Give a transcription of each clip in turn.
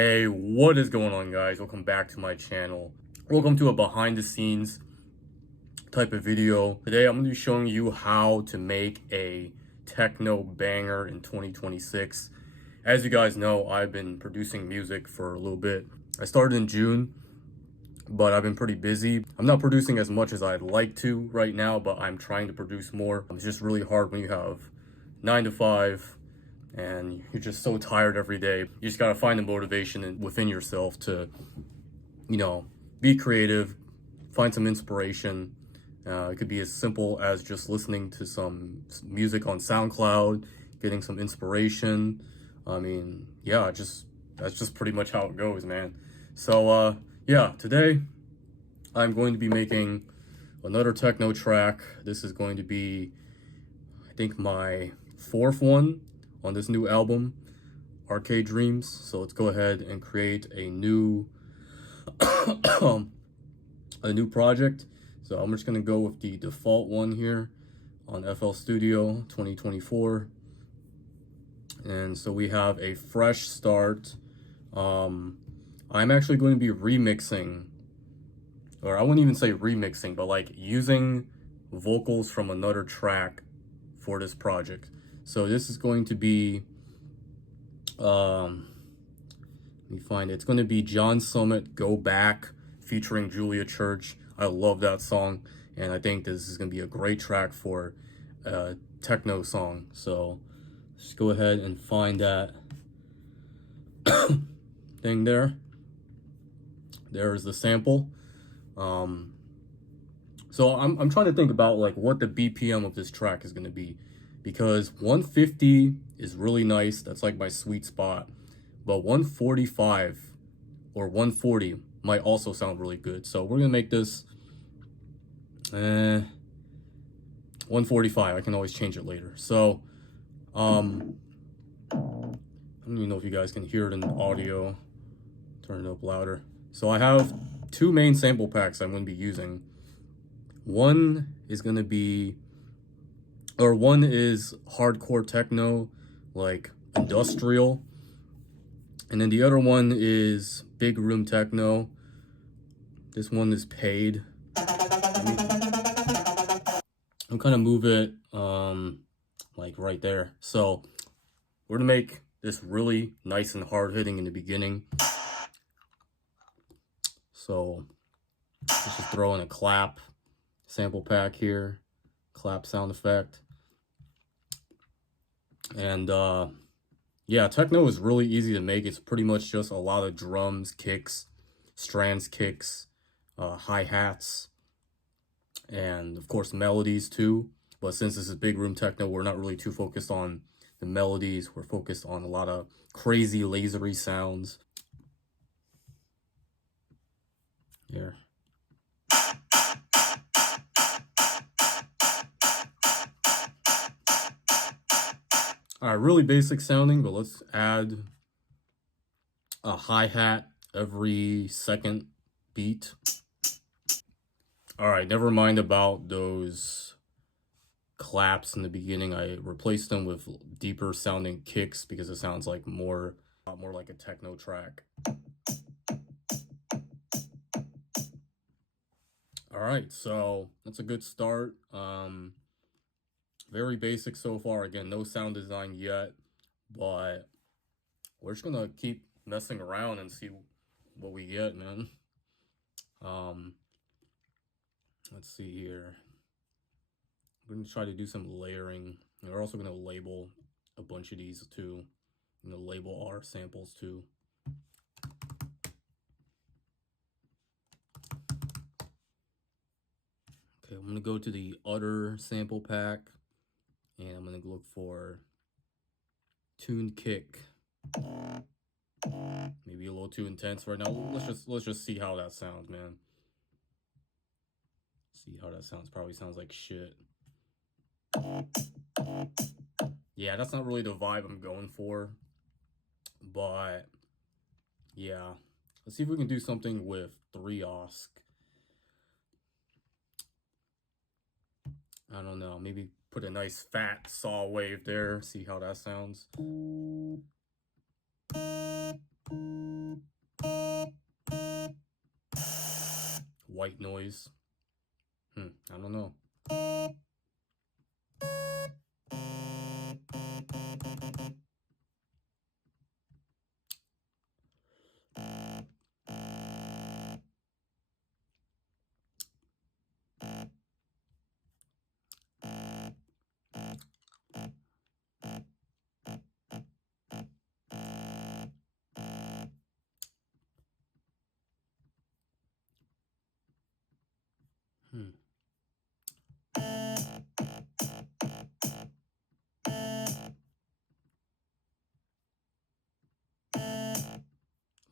Hey, what is going on, guys? Welcome back to my channel. Welcome to a behind the scenes type of video. Today I'm going to be showing you how to make a techno banger in 2026. As you guys know, I've been producing music for a little bit. I started in June, but I've been pretty busy. I'm not producing as much as I'd like to right now, but I'm trying to produce more. It's just really hard when you have 9 to 5 and you're just so tired every day. You just gotta find the motivation within yourself to, be creative, find some inspiration. It could be as simple as just listening to some music on SoundCloud, getting some inspiration. I mean, yeah, that's just pretty much how it goes, man. So, yeah, today I'm going to be making another techno track. This is going to be, I think, my fourth one on this new album, Arcade Dreams. So let's go ahead and create a new a new project. So I'm just gonna go with the default one here on FL Studio 2024. And so we have a fresh start. I'm actually going to be remixing, or I wouldn't even say remixing, but like using vocals from another track for this project. So this is going to be, let me find it. It's going to be John Summit, Go Back, featuring Julia Church. I love that song, and I think this is going to be a great track for a techno song. So just go ahead and find that thing there. There's the sample. So I'm trying to think about like what the BPM of this track is going to be, because 150 is really nice. That's like my sweet spot. But 145 or 140 might also sound really good. So we're going to make this 145. I can always change it later. So I don't even know if you guys can hear it in the audio. Turn it up louder. So I have two main sample packs I'm going to be using. One is hardcore techno, like industrial. And then the other one is big room techno. This one is paid. I'm kind of move it like right there. So we're gonna make this really nice and hard hitting in the beginning. So let's just throw in a clap sample pack here, clap sound effect. And yeah, techno is really easy to make. It's pretty much just a lot of drums, kicks, strands kicks, hi-hats, and of course melodies too. But since this is big room techno, we're not really too focused on the melodies. We're focused on a lot of crazy lasery sounds. Here. All right, really basic sounding, but let's add a hi-hat every second beat. All right, never mind about those claps in the beginning. I replaced them with deeper sounding kicks because it sounds like a lot more like a techno track. All right, so that's a good start. Very basic so far. Again, no sound design yet, but we're just gonna keep messing around and see what we get, man. Let's see here. I'm gonna try to do some layering. And we're also gonna label a bunch of these too. I'm gonna label our samples too. Okay, I'm gonna go to the other sample pack, and I'm gonna look for tuned kick. Maybe a little too intense right now. Let's just see how that sounds, man. See how that sounds. Probably sounds like shit. Yeah, that's not really the vibe I'm going for. But yeah, let's see if we can do something with 3-osc. I don't know, maybe put a nice fat saw wave there, see how that sounds. white noise. I don't know.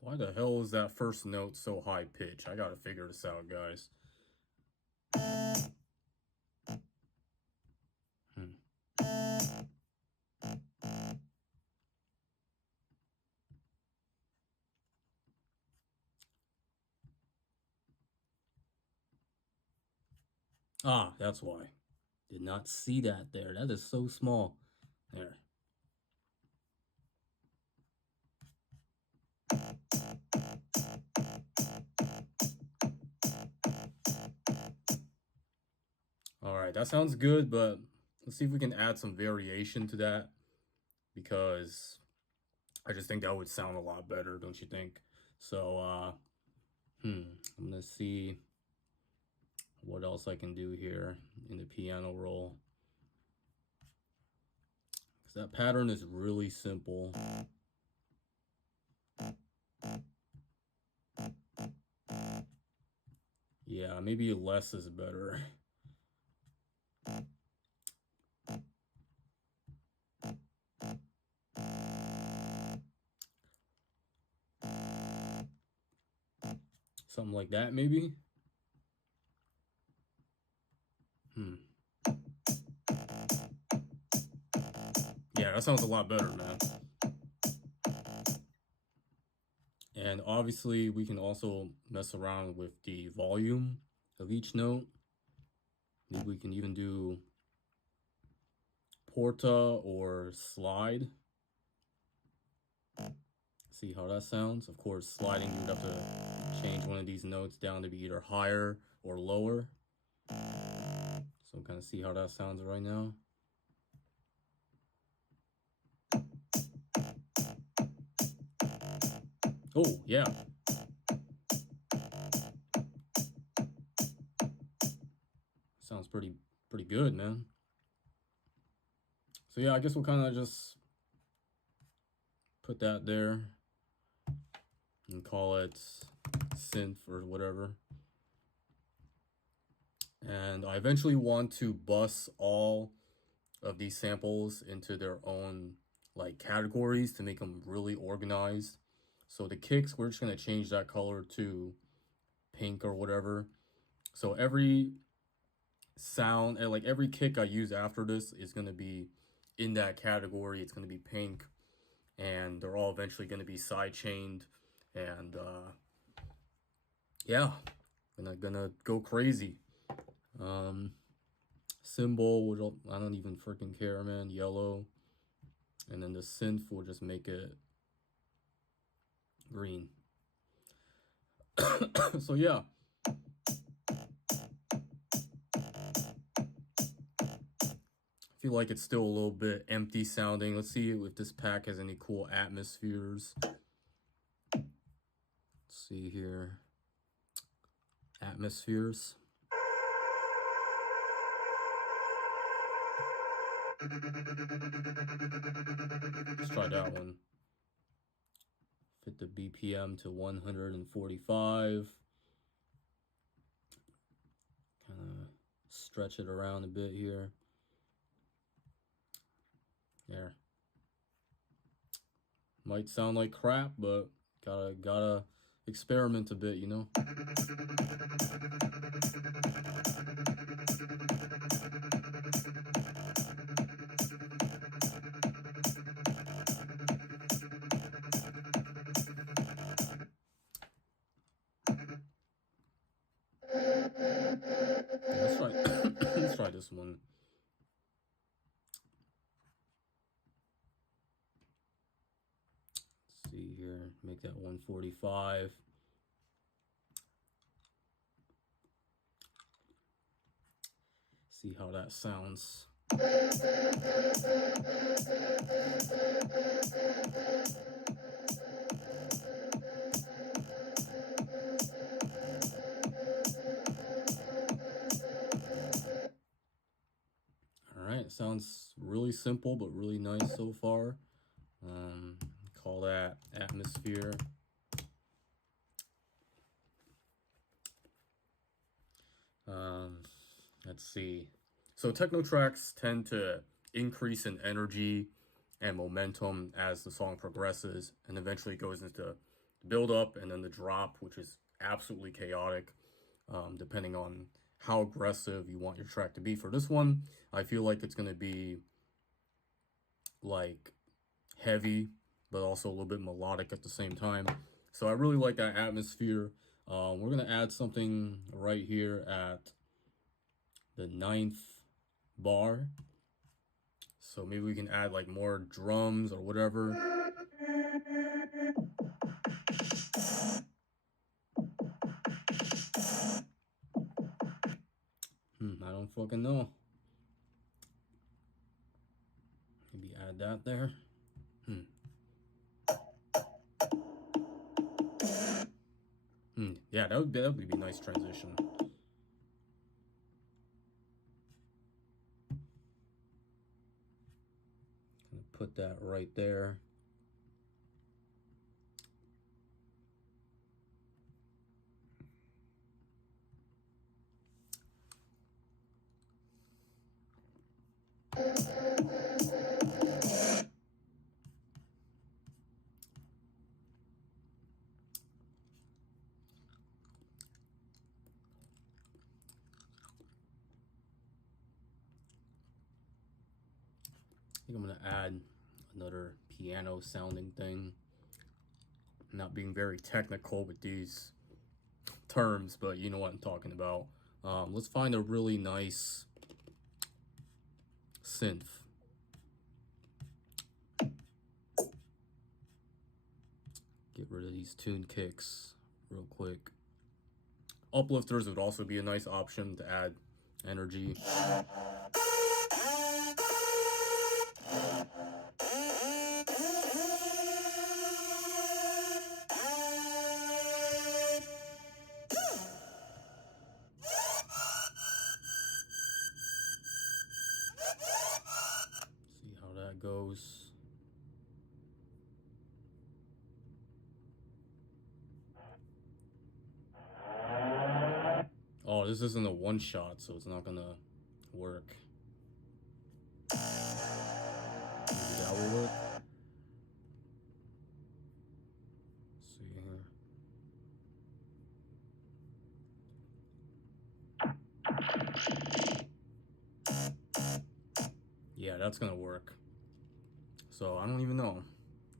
Why the hell is that first note so high pitch? I gotta figure this out, guys. Ah, that's why. Did not see that there. That is so small. There. All right, that sounds good, but let's see if we can add some variation to that, because I just think that would sound a lot better, don't you think? So, I'm gonna see what else I can do here in the piano roll, because that pattern is really simple. Yeah, maybe less is better. Something like that, maybe? Yeah, that sounds a lot better, man. And obviously, we can also mess around with the volume of each note. Maybe we can even do porta or slide. See how that sounds? Of course, sliding, you would have to change one of these notes down to be either higher or lower. So kind of see how that sounds right now. Oh, yeah. Sounds pretty good, man. So yeah, I guess we'll kind of just put that there and call it synth or whatever. And I eventually want to bus all of these samples into their own like categories to make them really organized. So the kicks, we're just gonna change that color to pink or whatever. So every sound and like every kick I use after this is gonna be in that category. It's gonna be pink, and they're all eventually gonna be side chained, and yeah, gonna go crazy. Symbol, which I don't even freaking care, man. Yellow, and then the synth will just make it green. So yeah. I feel like it's still a little bit empty sounding. Let's see if this pack has any cool atmospheres. Let's see here. Atmospheres. Let's try that one. Fit the BPM to 145. Kind of stretch it around a bit here. There. Might sound like crap, but gotta experiment a bit, you know? Let's try let's try this one. Let's see here, make that 145. See how that sounds. All right, sounds really simple but really nice so far. Call that atmosphere. Let's see. So techno tracks tend to increase in energy and momentum as the song progresses, and eventually goes into the build up and then the drop, which is absolutely chaotic, depending on how aggressive you want your track to be. For this one, I feel like it's going to be like heavy, but also a little bit melodic at the same time. So I really like that atmosphere. We're going to add something right here at the 9th bar. So maybe we can add like more drums or whatever. I don't fucking know. Maybe add that there. Yeah, that would be a nice transition. Gonna put that right there. I think I'm gonna add another piano sounding thing. I'm not being very technical with these terms, but you know what I'm talking about. Let's find a really nice synth. Get rid of these tune kicks real quick. Uplifters would also be a nice option to add energy. See how that goes. Oh, this isn't a one shot, so it's not gonna work. Maybe that will work. Let's see here. Yeah, that's gonna work. So I don't even know.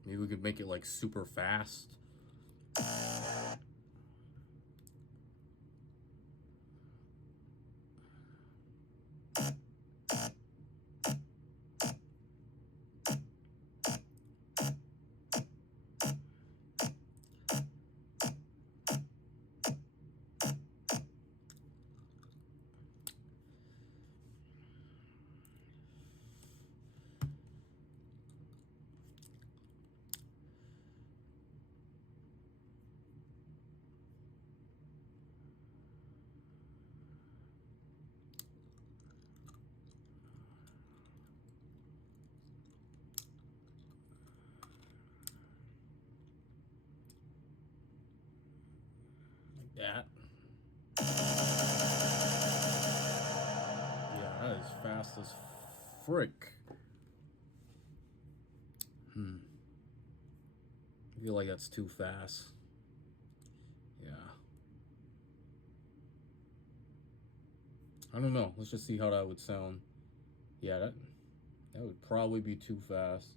Maybe we could make it like super fast. Like that. Yeah, that is fast as frick. I feel like that's too fast. Yeah. I don't know. Let's just see how that would sound. Yeah, that would probably be too fast.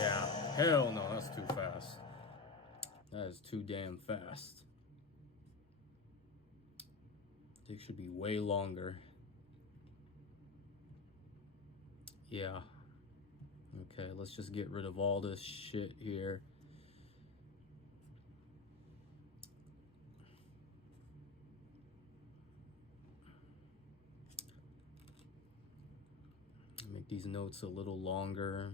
Yeah, hell no, that's too fast. That is too damn fast. It should be way longer. Yeah. Okay, let's just get rid of all this shit here. Make these notes a little longer.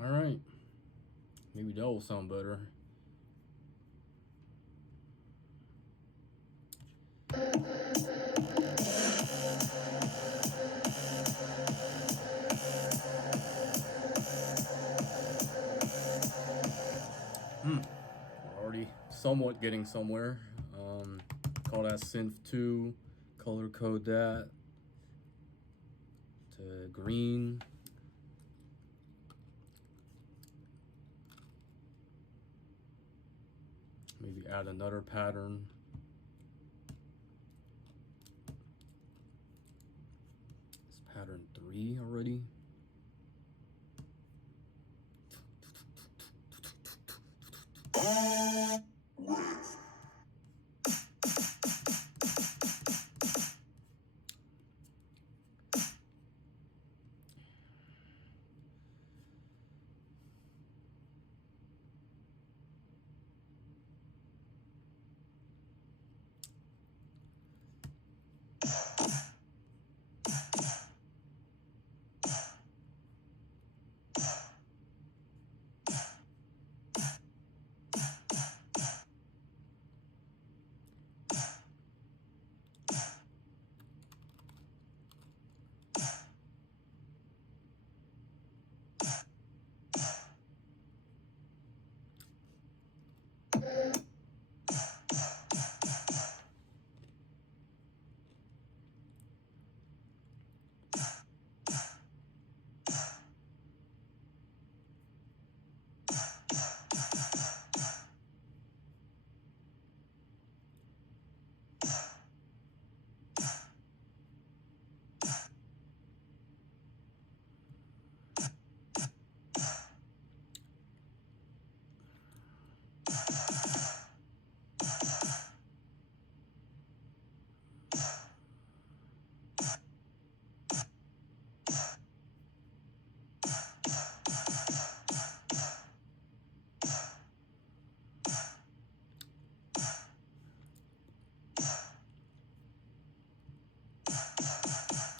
All right, maybe that will sound better. We're already somewhat getting somewhere. Call that synth 2, color code that to green. Maybe add another pattern. It's pattern 3 already.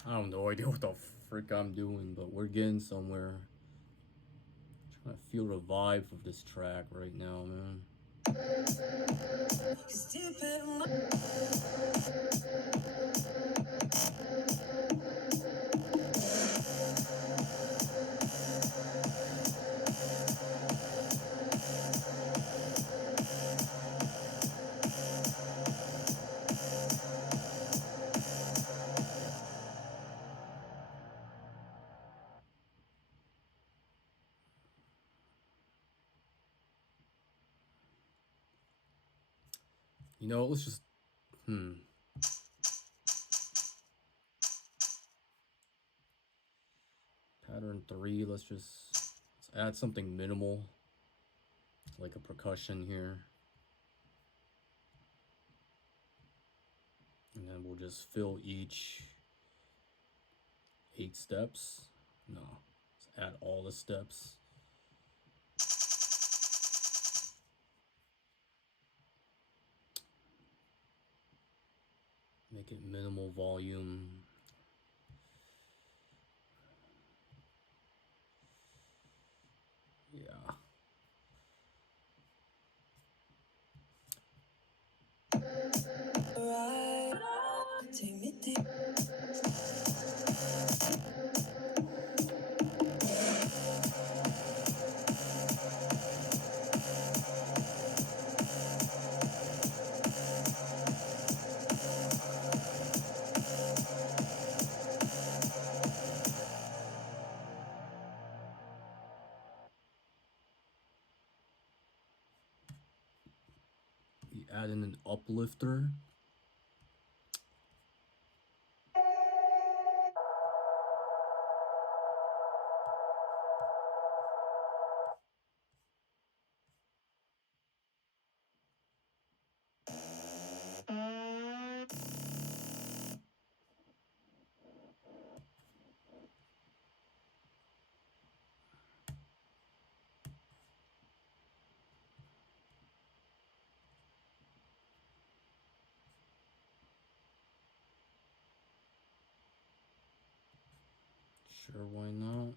I have no idea what the frick I'm doing, but we're getting somewhere. I'm trying to feel the vibe of this track right now, man. You know, let's just, Pattern 3, let's add something minimal, like a percussion here. And then we'll just fill each 8 steps. No, let's add all the steps. Make it minimal volume. Yeah. Take me deep. add in an uplifter. Sure, why not?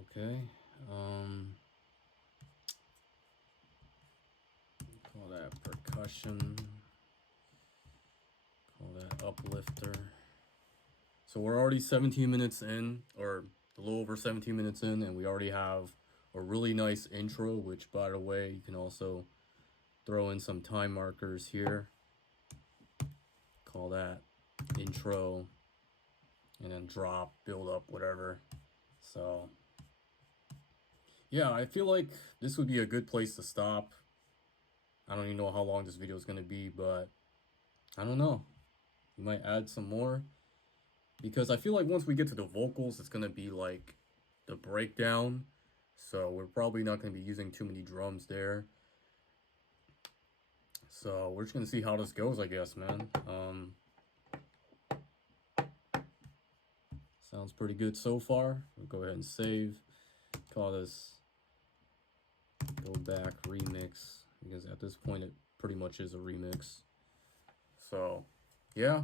Okay. Call that percussion. Call that uplifter. So we're already 17 minutes in, or a little over 17 minutes in, and we already have a really nice intro, which, by the way, you can also throw in some time markers here. Call that intro, and then drop, build up, whatever. So yeah, I feel like this would be a good place to stop. I don't even know how long this video is going to be, but I don't know. We might add some more, because I feel like once we get to the vocals, it's going to be like the breakdown. So we're probably not going to be using too many drums there. So we're just going to see how this goes, I guess, man. Sounds pretty good so far. We'll go ahead and save. Call this Go Back Remix, because at this point it pretty much is a remix. So yeah.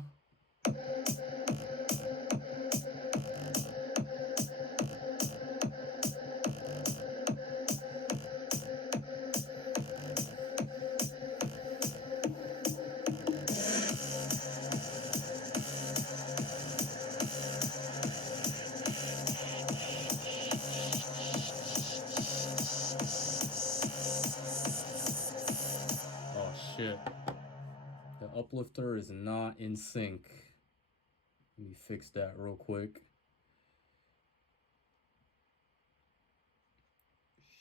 Oh shit. The uplifter is not in sync. Let me fix that real quick.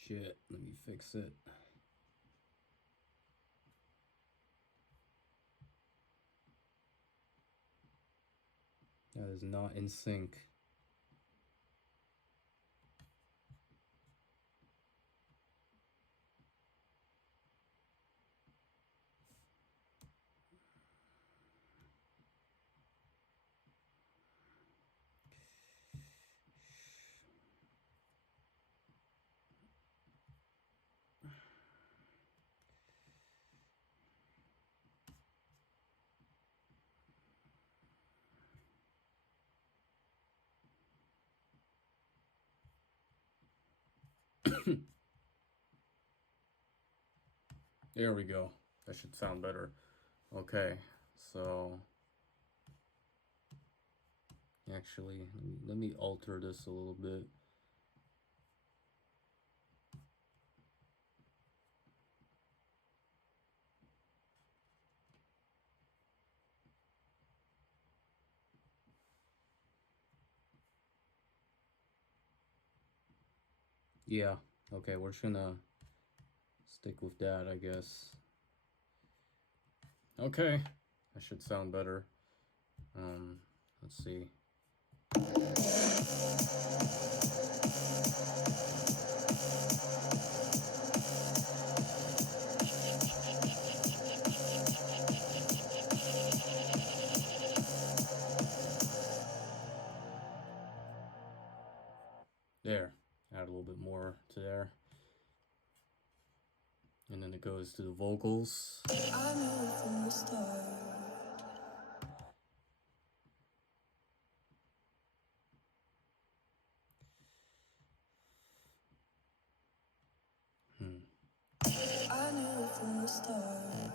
Shit, let me fix it. That is not in sync. There we go. That should sound better. Okay, so actually, let me alter this a little bit. Yeah, okay, we're just gonna stick with that, I guess. Okay, that should sound better. Let's see. There, add a little bit more to there. And then it goes to the vocals. I knew from the start. I knew from the start.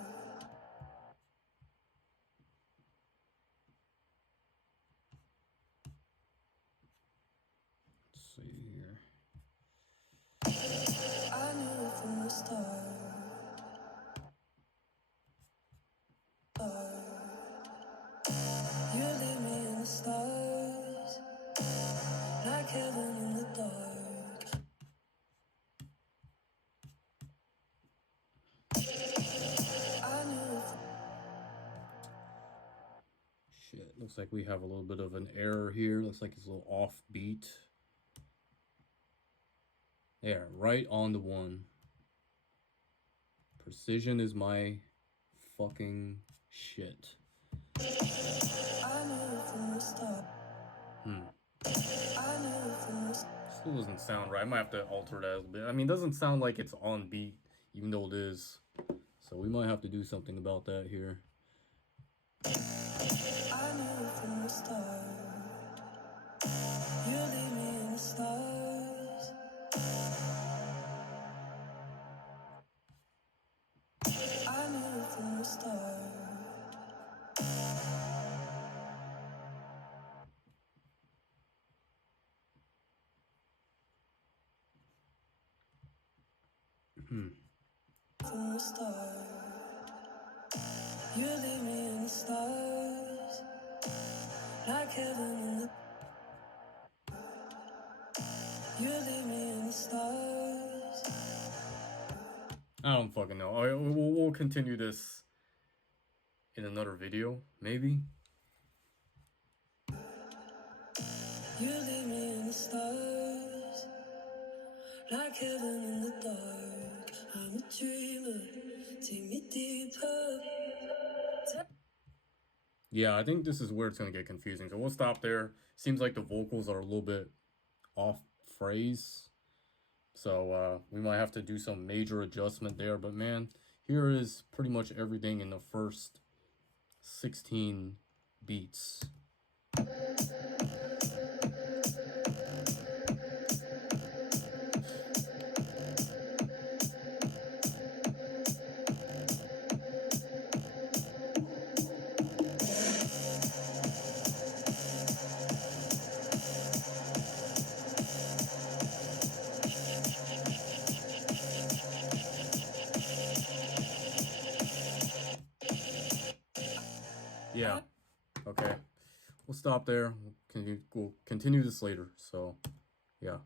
Let's see here. I knew from the start. You leave me in the stars, like heaven in the dark. Looks like we have a little bit of an error here. Looks like it's a little off beat. There, right on the one. Precision is my fucking shit. Still doesn't sound right. I might have to alter that a little bit. I mean, it doesn't sound like it's on beat, even though it is. So we might have to do something about that here. I knew from the start, you leave me in the stars. I knew from the start. From the start, you leave me in the stars, like heaven in the. You leave me in the stars. I don't fucking know. We'll continue this in another video, maybe. You leave me in the stars, like heaven in the dark. I'm a dreamer, take me deeper. Yeah, I think this is where it's gonna get confusing. So we'll stop there. Seems like the vocals are a little bit off phrase. So we might have to do some major adjustment there. But man, here is pretty much everything in the first 16 beats. Yeah. Okay. We'll stop there. We'll continue this later. So, yeah.